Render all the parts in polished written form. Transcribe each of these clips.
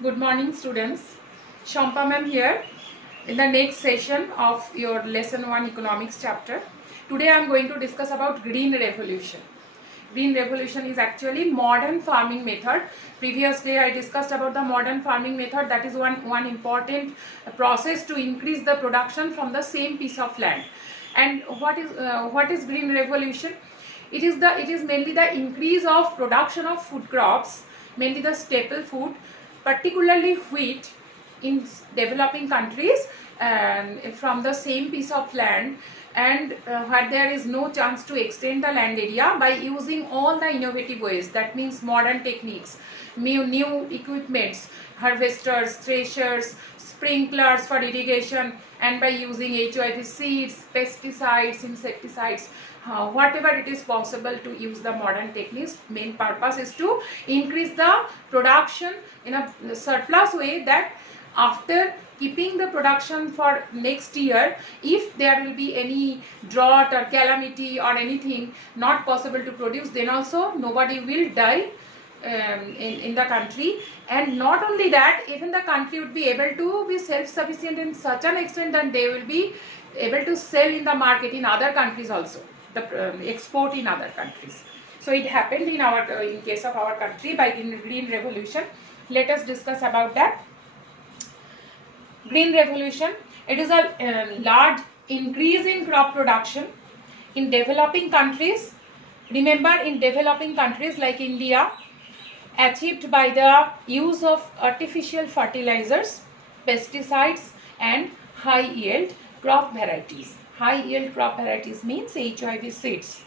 Good morning, students. Shampa ma'am here in the next session of your lesson 1 economics chapter. Today I am going to discuss about green revolution. Green revolution is actually modern farming method. Previous day I discussed about the modern farming method. That is one important process to increase the production from the same piece of land. And what is green revolution? It is mainly the increase of production of food crops, mainly the staple food, particularly wheat in developing countries, from the same piece of land, and where there is no chance to extend the land area, by using all the innovative ways. That means modern techniques, new equipments, harvesters, threshers, sprinklers for irrigation, and by using HIV seeds, pesticides, insecticides, whatever it is possible to use the modern techniques. Main purpose is to increase the production in a surplus way, that after keeping the production for next year, if there will be any drought or calamity or anything not possible to produce, then also nobody will die in the country. And not only that, even the country would be able to be self-sufficient in such an extent that they will be able to sell in the market in other countries also, the export in other countries. So it happened in case of our country by green revolution. Let us discuss about that. Green revolution, it is a large increase in crop production in developing countries. Remember, in developing countries like India, achieved by the use of artificial fertilizers, pesticides, and high yield crop varieties. High yield crop varieties means HIV seeds.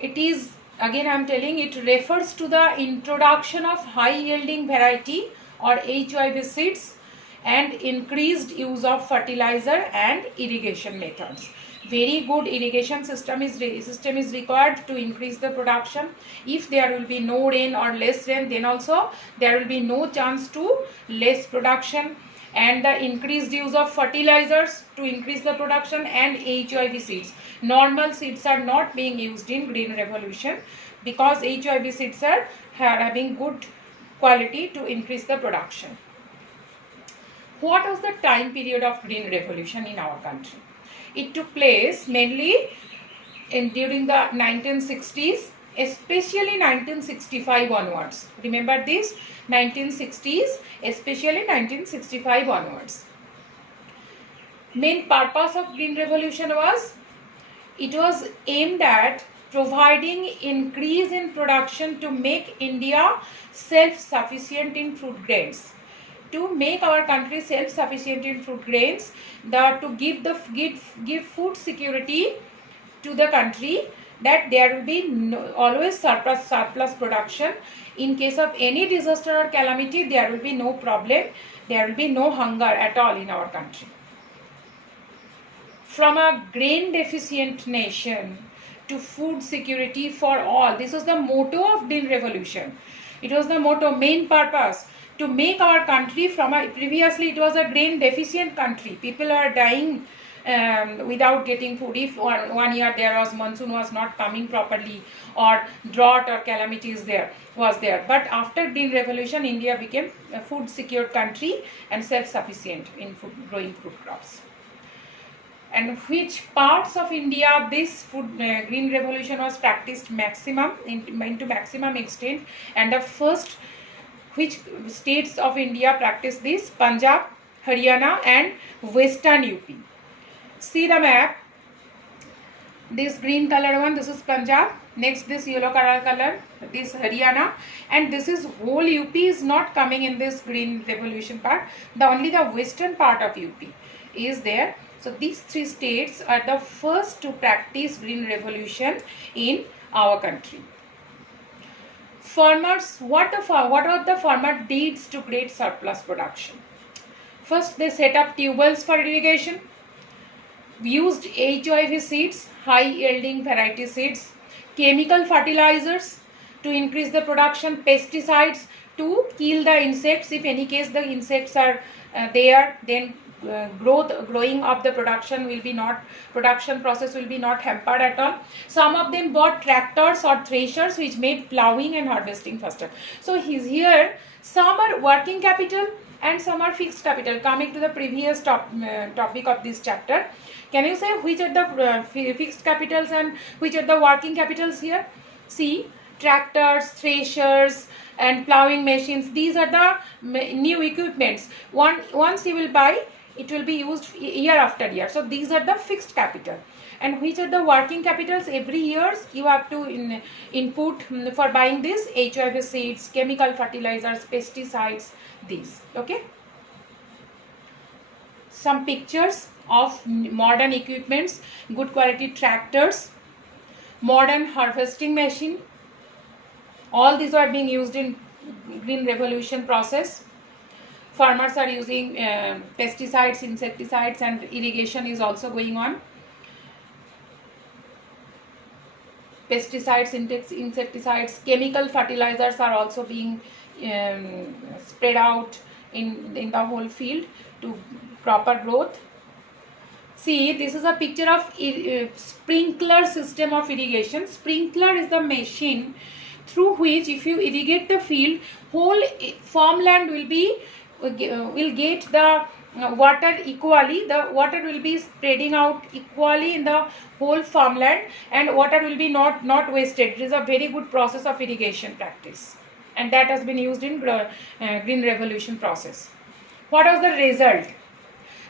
It is, again I am telling, it refers to the introduction of high yielding variety or HIV seeds and increased use of fertilizer and irrigation methods. Very good irrigation system is required to increase the production. If there will be no rain or less rain, then also there will be no chance to less production. And the increased use of fertilizers to increase the production, and HIV seeds. Normal seeds are not being used in green revolution because HIV seeds are having good quality to increase the production. What was the time period of green revolution in our country? It took place mainly during the 1960s, especially 1965 onwards. Remember this, 1960s, especially 1965 onwards. Main purpose of green revolution was, it was aimed at providing increase in production to make India self-sufficient in food grains. To make our country self-sufficient in food grains, to give food security to the country, that there will be always surplus production. In case of any disaster or calamity, there will be no problem. There will be no hunger at all in our country. From a grain deficient nation to food security for all. This was the motto of green revolution. It was the motto, main purpose, to make our country from previously it was a grain deficient country. People are dying without getting food. If one year there was monsoon was not coming properly, or drought or calamity was there. But after green revolution, India became a food secured country and self-sufficient in growing food crops. And which parts of India this green revolution was practiced into maximum extent, and the first which states of India practiced this? Punjab, Haryana and Western UP. See the map. This green color one, this is Punjab. Next this yellow color, this Haryana, and this is whole UP is not coming in this green revolution part. Only the western part of UP is there. So these three states are the first to practice green revolution in our country. Farmers, what are the farmer deeds to create surplus production? First, they set up tubewells for irrigation, used HIV seeds, high yielding variety seeds, chemical fertilizers to increase the production, pesticides to kill the insects. If any case the insects are there, then growing of the production process will be not hampered at all. Some of them bought tractors or threshers which made plowing and harvesting faster. So here some are working capital and some are fixed capital. Coming to the previous topic of this chapter, can you say which are the fixed capitals and which are the working capitals here? See, tractors, threshers and plowing machines, these are the new equipments. Once you will buy, it will be used year after year. So these are the fixed capital. And which are the working capitals? Every year you have to input for buying this HIV seeds, chemical fertilizers, pesticides, these. Okay. Some pictures of modern equipments, good quality tractors, modern harvesting machine. All these are being used in green revolution process. Farmers are using pesticides, insecticides, and irrigation is also going on. Pesticides, insecticides, chemical fertilizers are also being spread out in the whole field to proper growth. See, this is a picture of sprinkler system of irrigation. Sprinkler is the machine through which, if you irrigate the field, whole farmland will get the water equally. The water will be spreading out equally in the whole farmland, and water will be not wasted. It is a very good process of irrigation practice, and that has been used in green revolution process. What was the result?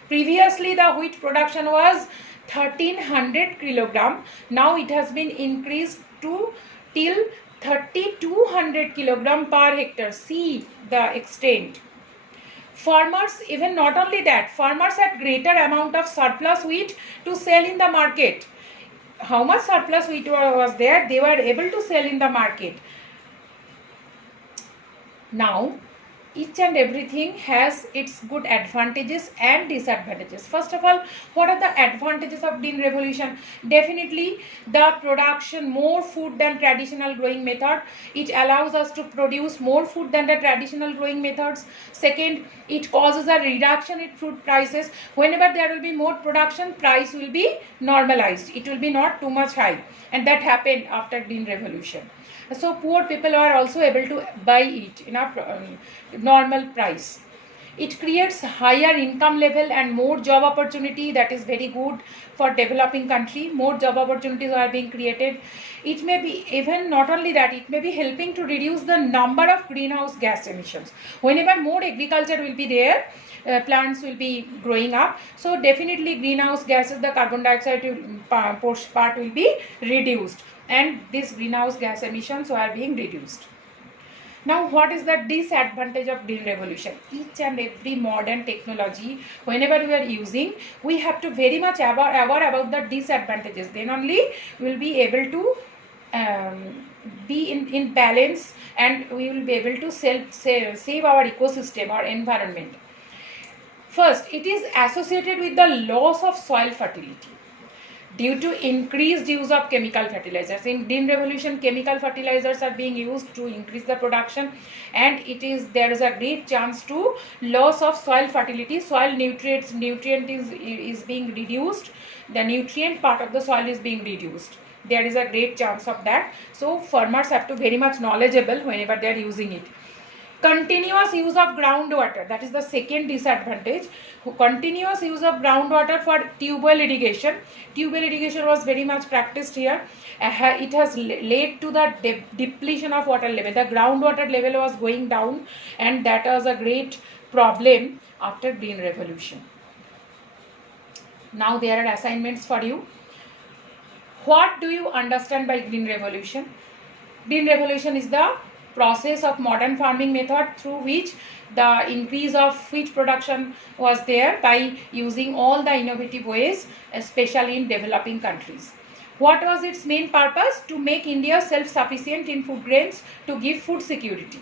Previously the wheat production was 1300 kilogram. Now it has been increased to till 3200 kilogram per hectare. See the extent. Farmers, even not only that, farmers had greater amount of surplus wheat to sell in the market. How much surplus wheat was there? They were able to sell in the market. Now, each and everything has its good advantages and disadvantages. First of all, what are the advantages of green revolution? Definitely the production more food than traditional growing method. It allows us to produce more food than the traditional growing methods. Second, it causes a reduction in food prices. Whenever there will be more production, price will be normalized. It will be not too much high, and that happened after green revolution. So poor people are also able to buy it in a normal price. It creates higher income level and more job opportunity. That is very good for developing country. More job opportunities are being created. It may be even not only that, it may be helping to reduce the number of greenhouse gas emissions. Whenever more agriculture will be there, plants will be growing up. So definitely greenhouse gases, the carbon dioxide part will be reduced, and these greenhouse gas emissions are being reduced. Now, what is the disadvantage of green revolution? Each and every modern technology, whenever we are using, we have to very much aware about the disadvantages. Then only we will be able to be in balance, and we will be able to save our ecosystem or environment. First, it is associated with the loss of soil fertility due to increased use of chemical fertilizers. In green revolution, chemical fertilizers are being used to increase the production, and there is a great chance to loss of soil fertility. Soil nutrient is being reduced. The nutrient part of the soil is being reduced. There is a great chance of that. So farmers have to very much knowledgeable whenever they are using it. Continuous use of groundwater, that is the second disadvantage. Continuous use of groundwater for tube well irrigation. Tube well irrigation was very much practiced here. It has led to the depletion of water level. The groundwater level was going down, and that was a great problem after green revolution. Now there are assignments for you. What do you understand by green revolution? Green revolution is the process of modern farming method through which the increase of wheat production was there by using all the innovative ways, especially in developing countries. What was its main purpose? To make India self-sufficient in food grains, to give food security.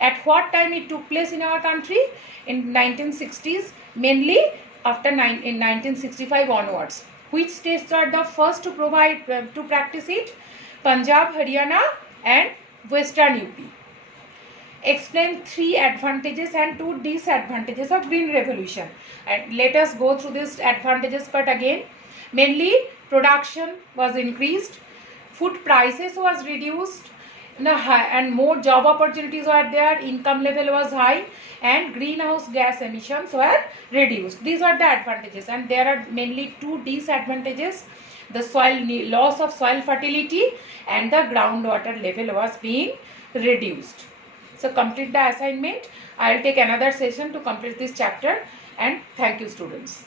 At what time it took place in our country? In 1960s, mainly after in 1965 onwards. Which states are the first to practice it? Punjab, Haryana and Western UP. explain 3 advantages and 2 disadvantages of green revolution. And let us go through this advantages part again. Mainly production was increased, food prices was reduced, and more job opportunities were there, income level was high, and greenhouse gas emissions were reduced. These are the advantages, and there are mainly 2 disadvantages. The loss of soil fertility and the groundwater level was being reduced. So complete the assignment. I will take another session to complete this chapter, and thank you students.